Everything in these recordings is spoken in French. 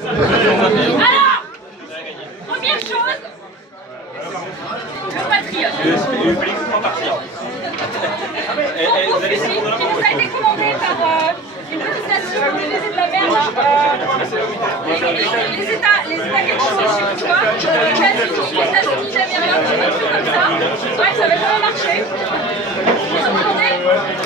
Alors, première chose, le patriote. Le Félix en partir. Pour fusil, qui nous a été commandé par une mobilisation organisée de la mer, les États quelque chose, je sais plus quoi, les États-Unis d'Amérique, un truc comme ça. Ouais, ça avait jamais marché. Ils ont commandé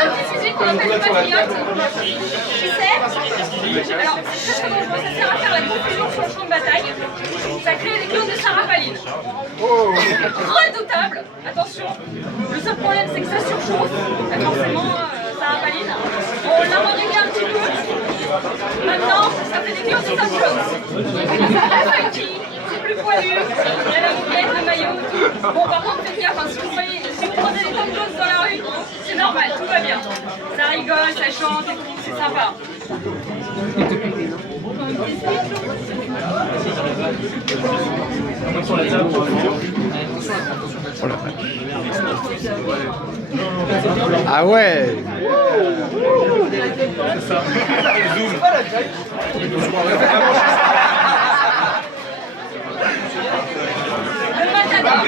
un petit fusil qu'on appelle le patriote, qui sert, alors c'est très dangereux, ça sert à faire la confusion sur le champ de bataille, ça crée des clones de Sarah-Palin. Redoutable, attention, le seul problème c'est que ça surchauffe, forcément Sarah-Palin, on l'a réglé un petit peu, maintenant ça fait des clones de Sarah-Palin. La funky, c'est plus poilu, il y a la bouillette, le maillot, tout. Bon par contre faites gaffe, si vous prenez des tonnes d'os dans la rue, c'est normal, tout va bien. Ça rigole, ça chante et tout, c'est sympa. Ah ouais. Le matador,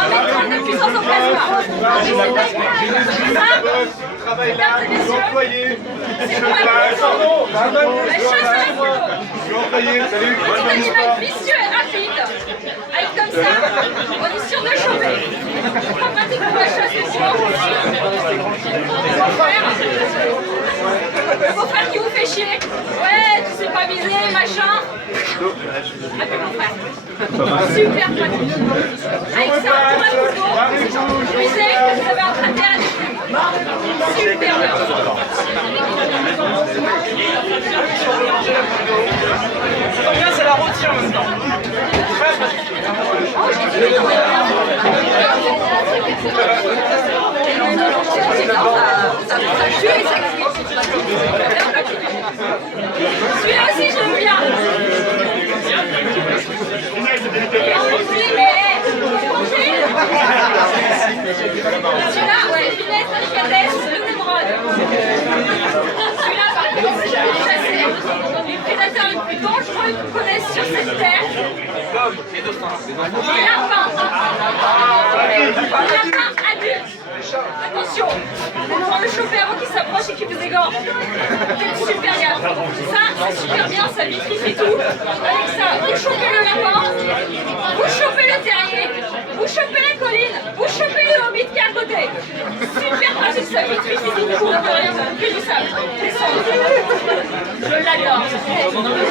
1m30 de puissance au plasma. Mesdames et messieurs, c'est pour la chasse à la photo. Petit animal vicieux et rapide. Avec comme ça, on est sûr de choper. Pas pratique pour la chasse et pour le beau-frère qui vous fait chier. Ouais, tu sais pas viser, machin. Appelez mon frère. Super pratique. Avec ça, pour la photo, vous savez que vous avez emprunté à des plumes. Super bien. Bien, c'est la retire maintenant. Celui-là aussi, je l'aime bien. Celui-là, ouais, finesse, délicatesse, le Némrod. Celui-là, par exemple, j'avais chassé les prédateurs les plus dangereux qu'on connaisse sur cette terre. Les lapins. Les lapins adultes. Attention, on va le choper avant qu'il s'approche et qu'il vous égorge. Faites super gaffe. Ça, c'est super bien, ça vitrifie tout. Avec ça, vous chopez le lapin, vous chopez le terrier, vous chopez la colline, vous chopez le hobbit qui est à côté. Super pratique, ça vitrifie tout. Vous n'avez rien, que du sable. Je l'adore.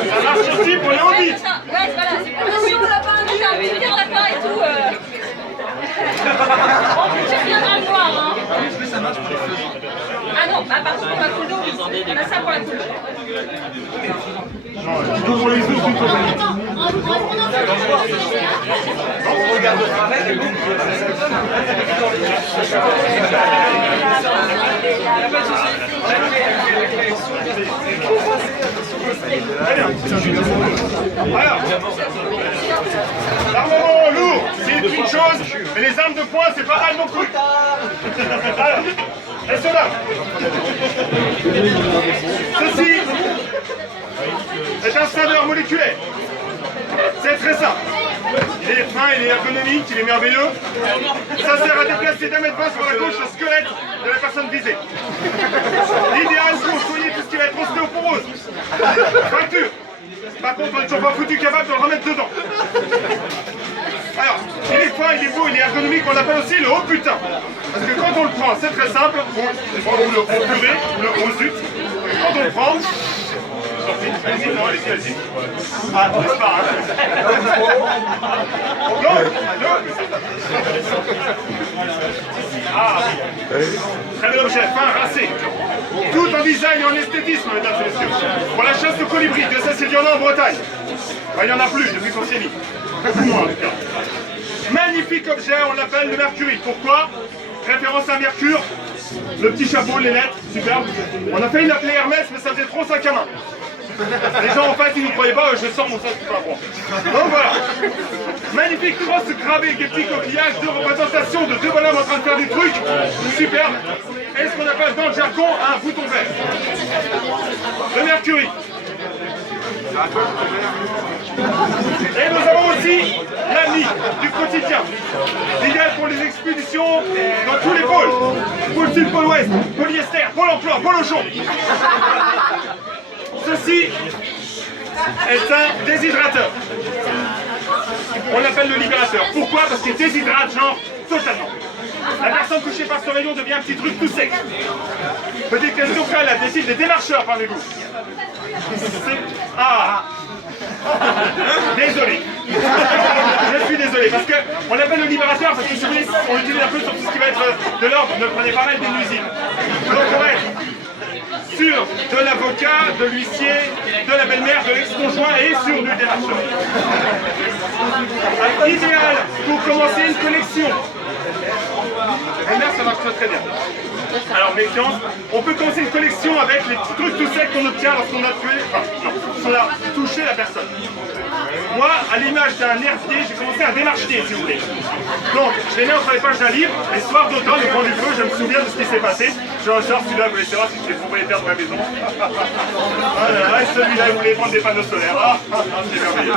Ça marche aussi pour les hobbits. Ouais, voilà, c'est pour le super lapin, un super lapin et tout. Tu reviendras me voir, hein. Ah non, par contre pour la coule d'eau, on a ça pour la coule d'eau. Pour les autres, On regarde le travail et donc alors, l'armement lourd, c'est une chose, mais les armes de poing, c'est pas mal non plus. Alors, elles sont là. Ceci est un scindeur moléculaire. C'est très simple. Il est fin, il est ergonomique, il est merveilleux. Ça sert à déplacer d'un mètre 20 sur la gauche le squelette de la personne visée. L'idéal, c'est qu'on soigne tout ce qui va être ostéoporose. Fracture. Par contre, on n'est toujours pas foutu capable de le remettre dedans. Alors, il est fin, il est beau, il est ergonomique, on l'appelle aussi le haut putain. Parce que quand on le prend, c'est très simple, ou le purée, ou le gros zut. Quand on le prend, allez-y, non, allez-y. Ah, on ne pas, hein. Non, non. Ah, très bel objet, fin, rincé. Tout en design et en esthétisme, mesdames et messieurs. Pour la chasse de colibri, de ça c'est il y en a en Bretagne. Enfin, il n'y en a plus depuis qu'on s'est mis. Beaucoup moins en tout cas. Magnifique objet, on l'appelle le Mercury. Pourquoi? Référence à Mercure, le petit chapeau, les lettres, superbe. On a failli l'appeler Hermès, mais ça faisait trop sac à main. Les gens en face, ils ne nous croyaient pas, je sors mon sac pour la prendre. Donc voilà. Magnifique crosse gravée avec des petits coquillages, deux représentations de deux bonhommes en train de faire des trucs. Superbe. Et ce qu'on appelle dans le jargon un bouton vert. Le Mercury. Et nous avons aussi l'ami du quotidien, idéal pour les expéditions dans tous les pôles. Pôle sud, pôle ouest, polyester, pôle emploi, pôle Auchan. Ceci est un déshydrateur. On l'appelle le libérateur. Pourquoi? Parce qu'il déshydrate genre totalement. La personne touchée par ce rayon devient un petit truc tout sec. Petite question préalable, décide des démarcheurs parmi vous. Ah! Désolé. Je suis désolé parce qu'on l'appelle le libérateur parce que si vous voulez, on l'utilise un peu sur tout ce qui va être de l'ordre. Ne prenez pas mal des nuisibles. Donc on va être sur de l'avocat, de l'huissier, de la belle-mère, de l'ex-conjoint et sur du démarcheur. Idéal pour commencer une collection. Belle-mère, ça marche très bien. Alors méfiance, on peut commencer une collection avec les petits trucs tout secs qu'on obtient lorsqu'on a tué, on a touché la personne. Moi, à l'image d'un herbier, j'ai commencé à démarcher, si vous voulez. Donc, je les mets entre les pages d'un livre, et soir d'automne, au grand du feu, je me souviens de ce qui s'est passé. Je ressors, celui-là, vous voulez savoir si j'étais propriétaire de ma maison. Ah là là, et celui-là, il voulait prendre des panneaux solaires. Ah, c'est merveilleux.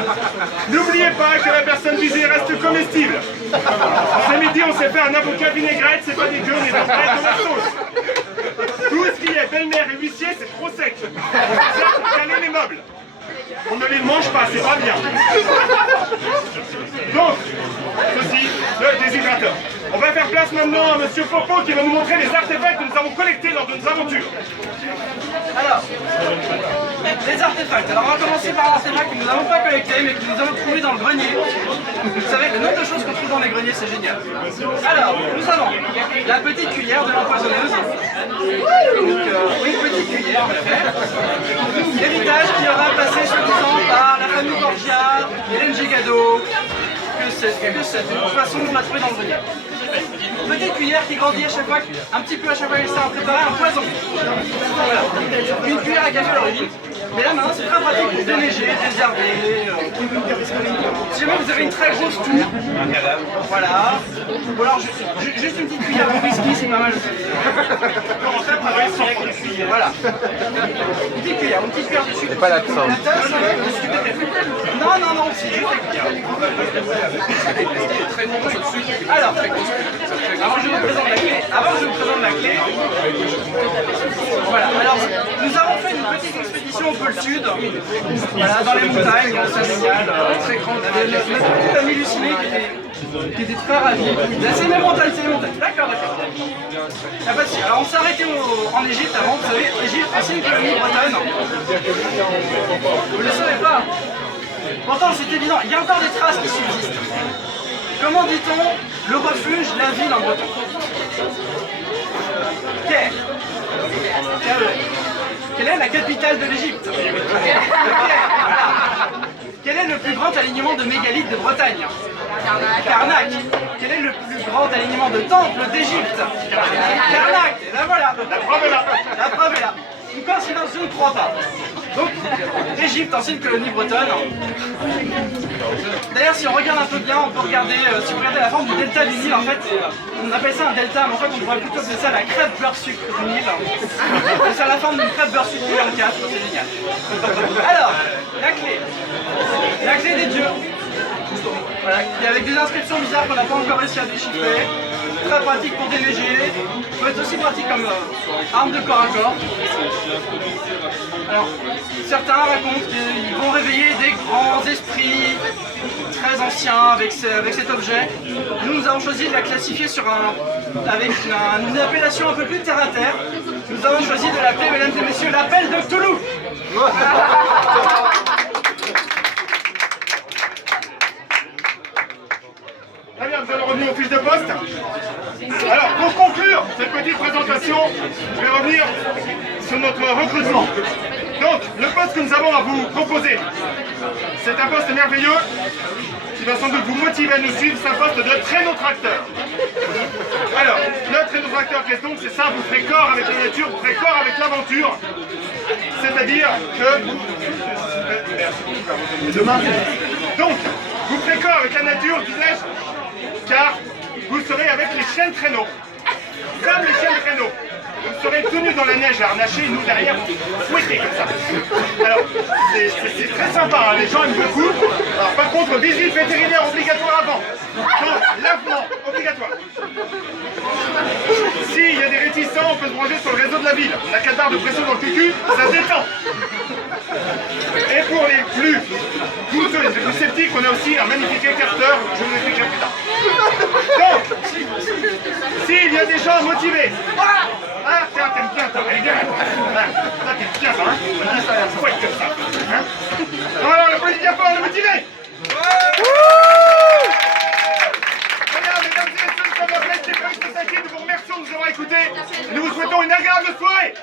N'oubliez pas que la personne visée reste comestible. Ce midi, on s'est fait un avocat vinaigrette, c'est pas dégueu, on est dans la sauce. Tout ce qui est belle-mère et huissier, c'est trop sec. Caler les meubles. On ne les mange pas, c'est pas bien. Donc, ceci, le déshydrateur. On va faire place maintenant à Monsieur Popo qui va nous montrer les artefacts que nous avons collectés lors de nos aventures. Alors, les artefacts. Alors, on va commencer par l'artefact que nous n'avons pas collecté, mais que nous avons trouvé dans le grenier. Vous savez, le nombre de choses qu'on trouve dans les greniers, c'est génial. Alors, nous avons la petite cuillère de l'empoisonneuse. Donc, une petite cuillère, l'héritage qui aura passé soi-disant par la famille Borgia, Hélène Gigado, que c'est de toute façon, on l'a trouvé dans le grenier. Petite cuillère qui grandit à chaque fois, un petit peu à chaque fois qu'elle sert à préparer un poison. Voilà. Une cuillère à café à l'origine. Mais là maintenant c'est très pratique pour déneiger, désherber. Si jamais vous avez une très grosse toux, voilà. Ou alors juste une petite cuillère de whisky, c'est pas mal aussi. Voilà. Une petite cuillère de sucre. C'est pas l'absent. Non, c'est juste la cuillère. Alors, avant que je vous présente la clé, voilà, alors nous avons fait une petite expédition au pôle sud, voilà, dans les montagnes, c'est génial, très grande, avec la petite amie Lucinée qui était très ravie. Là c'est les montagnes, d'accord. Ah bah si, alors on s'est arrêté en Égypte avant, vous savez, Égypte, ancienne colonie bretonne. Vous ne le savez pas. Pourtant c'est évident, il y a encore des traces qui subsistent. Comment dit-on le refuge, la ville en breton? Caire. Quelle est la capitale de l'Égypte? Caire, voilà. Quel est le plus grand alignement de mégalithes de Bretagne? Karnak. Quel est le plus grand alignement de temples d'Égypte? Karnak. Et là voilà. La preuve est là. Une coïncidence, je ne crois pas. Donc, Égypte, ancienne colonie bretonne. D'ailleurs, si on regarde un peu bien, on peut regarder, si vous regardez la forme du delta du Nil, en fait, on appelle ça un delta, mais en fait, on devrait plutôt appeler ça la crêpe beurre sucre du Nil. C'est la forme d'une crêpe beurre sucre du 4, c'est génial. Alors, la clé des dieux. Voilà, qui est avec des inscriptions bizarres qu'on n'a pas encore réussi à déchiffrer. Très pratique pour déneiger, peut être aussi pratique comme arme de corps à corps. Alors, certains racontent qu'ils vont réveiller des grands esprits très anciens avec cet objet. Nous avons choisi de la classifier avec une appellation un peu plus terre à terre. Nous avons choisi de l'appeler, mesdames et messieurs, l'appel de Cthulhu. Très bien, nous allons revenir au fiche de poste. Alors, pour conclure cette petite présentation, je vais revenir sur notre recrutement. Donc, le poste que nous avons à vous proposer, c'est un poste merveilleux qui va sans doute vous motiver à nous suivre, c'est un poste de traîneau-tracteur. Alors, le traîneau-tracteur, qu'est-ce donc? C'est ça, vous ferez corps avec la nature, vous ferez corps avec l'aventure. C'est-à-dire que... Demain. Donc, vous ferez corps avec la nature, disais-je, car vous serez avec les chiens de traîneau. Comme les chiens de traîneau. Vous serez tenus dans la neige à harnacher, nous derrière, vous fouettez comme ça. Alors, c'est très sympa, hein, les gens aiment beaucoup. Alors, par contre, visite vétérinaire obligatoire avant. Donc, lavement obligatoire. S'il y a des réticents, on peut se brancher sur le réseau de la ville. On a 4 barres de pression dans le cucu, ça détend. Et pour les plus douteux, les plus sceptiques, on a aussi un magnifique écarteur, je vous expliquerai plus tard. Donc, s'il y a des gens motivés, ah, tiens, t'aimes bien ça, allez, viens là. Ça, t'aimes bien ça, hein. On dit ça, fouette comme ça. Hein. Non, alors, le politicien fort, le motivé. Voilà, mesdames et messieurs, nous sommes la Blaise des Paris Society, nous vous remercions de nous avoir écoutés. Nous vous souhaitons une agréable soirée.